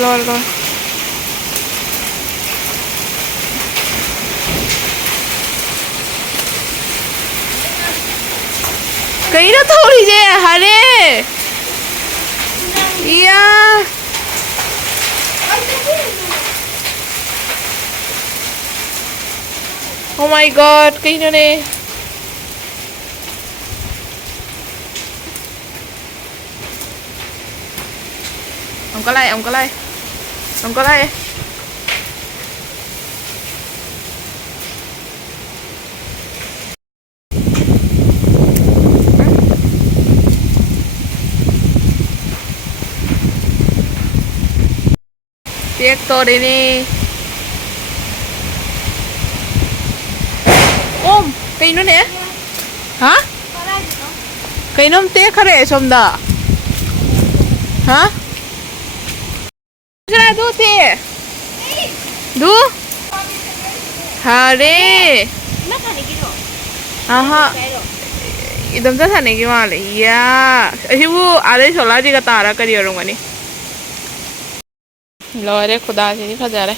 ꯂꯣꯏꯔꯦ ꯀꯩꯅꯣ ꯇꯧꯔꯤꯁꯦ ꯍꯥꯔꯦ 이야 Oh my god kayno네 ông có like tiếc tôi đi đi ôm cây nó nè hả cây nó tiếc khá rẻ xong đó hả ra đu tê đu 하래 아하 이 남자 사는 게 말이야 이야 Hibu आधे छोला जी का तारा करी और गनी लो अरे खुदा जी नहीं खजा रहे